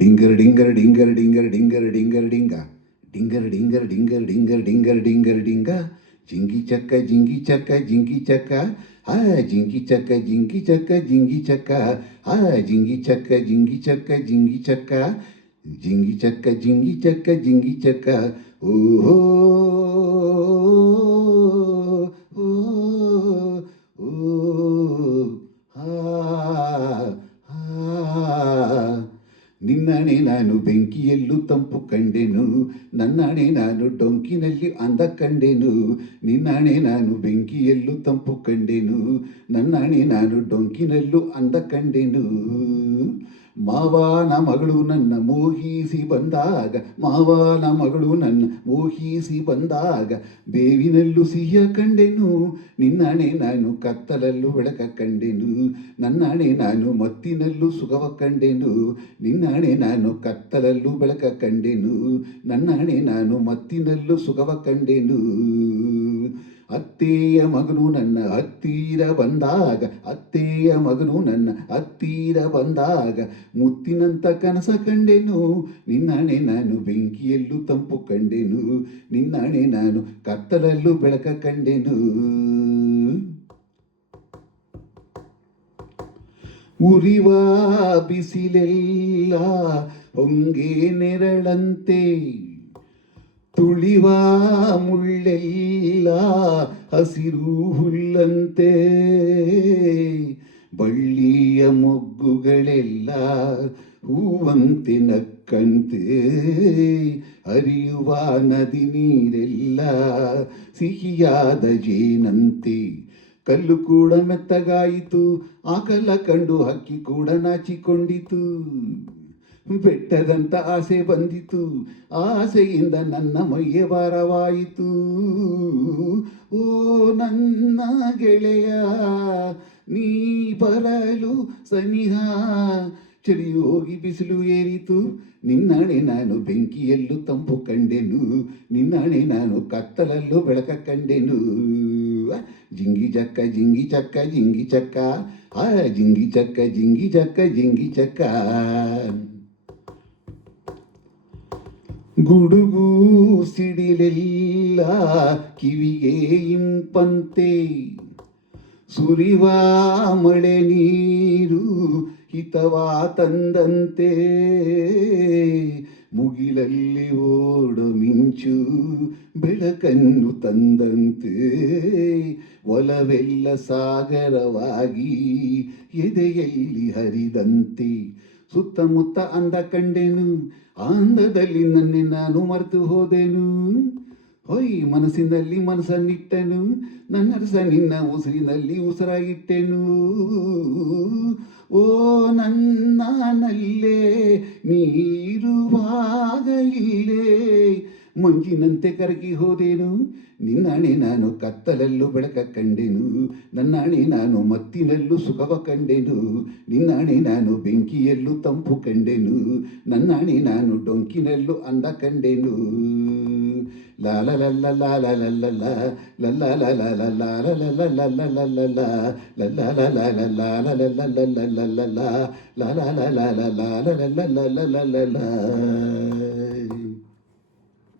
ಡಿಂಗರ್ ಡಿಂಗರ್ ಡಿಂಗರ್ ಡಿಂಗರ್ ಡಿಂಗರ್ ಡಿಂಗರ್ ಡಿಂಗ ಡಿಂಗರ್ ಡಿಂಗರ್ ಡಿಂಗರ್ ಡಿಂಗರ್ ಡಿಂಗರ್ ಡಿಂಗರ್ ಡಿಂಗ ಜಿಂಗಿ ಚಕ್ಕ ಜಿಂಗಿ ಚಕ್ಕ ಜಿಂಗಿ ಚಕ್ಕ ಆ ಜಿಂಗಿ ಚಕ್ಕ ಜಿಂಗಿ ಚಕ್ಕ ಜಿಂಗಿ ಚಕ್ಕ ಆ ಜಿಂಗಿ ಚಕ್ಕ ಜಿಂಗಿ ಚಕ್ಕ ಜಿಂಗಿ ಚಕ್ಕ ಜಿಂಗಿ ಚಕ್ಕ ಜಿಂಗಿ ಚಕ್ಕ ಜಿಂಗಿ ಚಕ್ಕ ಓಹೋ ನಿನ್ನಣೆ ನಾನು ಬೆಂಕಿಯಲ್ಲೂ ತಂಪು ಕಂಡೆನು, ನನ್ನಣೆ ನಾನು ಡೊಂಕಿನಲ್ಲಿ ಅಂದ ಕಂಡೆನು. ನಿನ್ನಣೆ ನಾನು ಬೆಂಕಿಯಲ್ಲೂ ತಂಪು ಕಂಡೆನು, ನನ್ನಣೆ ನಾನು ಡೊಂಕಿನಲ್ಲೂ ಅಂದ ಕಂಡೆನು. ಮಾವನ ಮಗಳು ನನ್ನ ಮೋಹಿಸಿ ಬಂದಾಗ, ಮಾವನ ಮಗಳು ನನ್ನ ಮೋಹಿಸಿ ಬಂದಾಗ, ಬೇವಿನಲ್ಲೂ ಸಿಹಿಯ ಕಂಡೆನು. ನಿನ್ನಣೆ ನಾನು ಕತ್ತಲಲ್ಲೂ ಬೆಳಕ ಕಂಡೆನು, ನನ್ನಣೆ ನಾನು ಮತ್ತಿನಲ್ಲೂ ಸುಖವ ಕಂಡೆನು. ನಿನ್ನಣೆ ನಾನು ಕತ್ತಲಲ್ಲೂ ಬೆಳಕ ಕಂಡೆನು, ನನ್ನಣೆ ನಾನು ಮತ್ತಿನಲ್ಲೂ ಸುಖವ ಕಂಡೆನು. ಅತ್ತೆಯ ಮಗನು ನನ್ನ ಹತ್ತಿರ ಬಂದಾಗ, ಅತ್ತೆಯ ಮಗನು ನನ್ನ ಹತ್ತಿರ ಬಂದಾಗ, ಮುತ್ತಿನಂತ ಕನಸ ಕಂಡೆನು. ನಿನ್ನಣೆ ನಾನು ಬೆಂಕಿಯಲ್ಲೂ ತಂಪು ಕಂಡೆನು, ನಿನ್ನಣೆ ನಾನು ಕತ್ತಲಲ್ಲೂ ಬೆಳಕ ಕಂಡೆನು. ಉರಿವ ಬಿಸಿಲೆಲ್ಲ ಹೊಂಗೆ ನೆರಳಂತೆ, ತುಳಿವ ಮುಳ್ಳೆಲ್ಲ ಹಸಿರು ಹುಲ್ಲಂತೆ, ಬಳ್ಳಿಯ ಮೊಗ್ಗುಗಳೆಲ್ಲ ಹೂವಂತೆ ನಕ್ಕಂತೆ, ಹರಿಯುವ ನದಿ ನೀರೆಲ್ಲ ಸಿಹಿಯಾದ ಜೇನಂತೆ. ಕಲ್ಲು ಕೂಡ ಮೆತ್ತಗಾಯಿತು, ಆ ಕಲ್ಲ ಕಂಡು ಹಕ್ಕಿ ಕೂಡ ನಾಚಿಕೊಂಡಿತು. ಬೆಟ್ಟದಂತ ಆಸೆ ಬಂದಿತು, ಆಸೆಯಿಂದ ನನ್ನ ಮೈಯ ಭಾರವಾಯಿತು. ಓ ನನ್ನ ಗೆಳೆಯ ನೀ ಬರಲು ಸನಿಹ, ಚಳಿಯು ಹೋಗಿ ಬಿಸಿಲು ಏರಿತು. ನಿನ್ನಣೆ ನಾನು ಬೆಂಕಿಯಲ್ಲೂ ತಂಪು ಕಂಡೆನು, ನಿನ್ನಣೆ ನಾನು ಕತ್ತಲಲ್ಲೂ ಬೆಳಕ ಕಂಡೆನು. ಜಿಂಗಿ ಚಕ್ಕ ಜಿಂಗಿ ಚಕ್ಕ ಜಿಂಗಿ ಚಕ್ಕ ಆ ಜಿಂಗಿ ಚಕ್ಕ ಜಿಂಗಿ ಚಕ್ಕ ಜಿಂಗಿ ಚಕ್ಕ. ಗುಡುಗು ಸಿಡಿಲೆಲ್ಲ ಕಿವಿಗೆ ಇಂಪಂತೆ, ಸುರಿವ ಮಳೆ ನೀರು ಹಿತವಾ ತಂದಂತೆ, ಮುಗಿಲಲ್ಲಿ ಓಡು ಮಿಂಚು ಬೆಳಕನ್ನು ತಂದಂತೆ, ಒಲವೆಲ್ಲ ಸಾಗರವಾಗಿ ಎದೆಯಲ್ಲಿ ಹರಿದಂತೆ. ಸುತ್ತಮುತ್ತ ಅಂದ ಕಂಡೆನು, ಅಂದದಲ್ಲಿ ನನ್ನೆ ನಾನು ಮರೆತು ಹೋದೆನು. ಹೊಯ್ ಮನಸ್ಸಿನಲ್ಲಿ ಮನಸ್ಸನ್ನಿಟ್ಟನು, ನನ್ನ ರಸ ನಿನ್ನ ಉಸಿರಿನಲ್ಲಿ ಉಸಿರಾಗಿಟ್ಟೆನು. ಓ ನನ್ನನಲ್ಲೇ ನೀರುವಾಗ ಇಲ್ಲೇ ಮಂಜಿನಂತೆ ಕರಗಿ ಹೋದೆನು. ನಿನ್ನಣೆ ನಾನು ಕತ್ತಲಲ್ಲೂ ಬೆಳಕ ಕಂಡೆನು, ನನ್ನಣೆ ನಾನು ಮತ್ತಿನಲ್ಲೂ ಸುಖವ ಕಂಡೆನು. ನಿನ್ನಣೆ ನಾನು ಬೆಂಕಿಯಲ್ಲೂ ತಂಪು ಕಂಡೆನು, ನನ್ನಣೆ ನಾನು ಡೊಂಕಿನಲ್ಲೂ ಅಂದ ಕಂಡೆನು. ಲಾಲ ಲಲ್ಲ ಲಾಲ ಲಲ್ಲ ಲಲ್ಲ ಲಲ್ಲ ಲಾಲ ಲಲ್ಲ ಲಲ್ಲ ಲಲ್ಲ ಲಾಲ ಲಲ್ಲ ಲಲ್ಲ ಲಾಲ ಲಾಲ ಲಾಲ ಲಾಲ ಲಲ್ಲ ಲಲ್ಲ.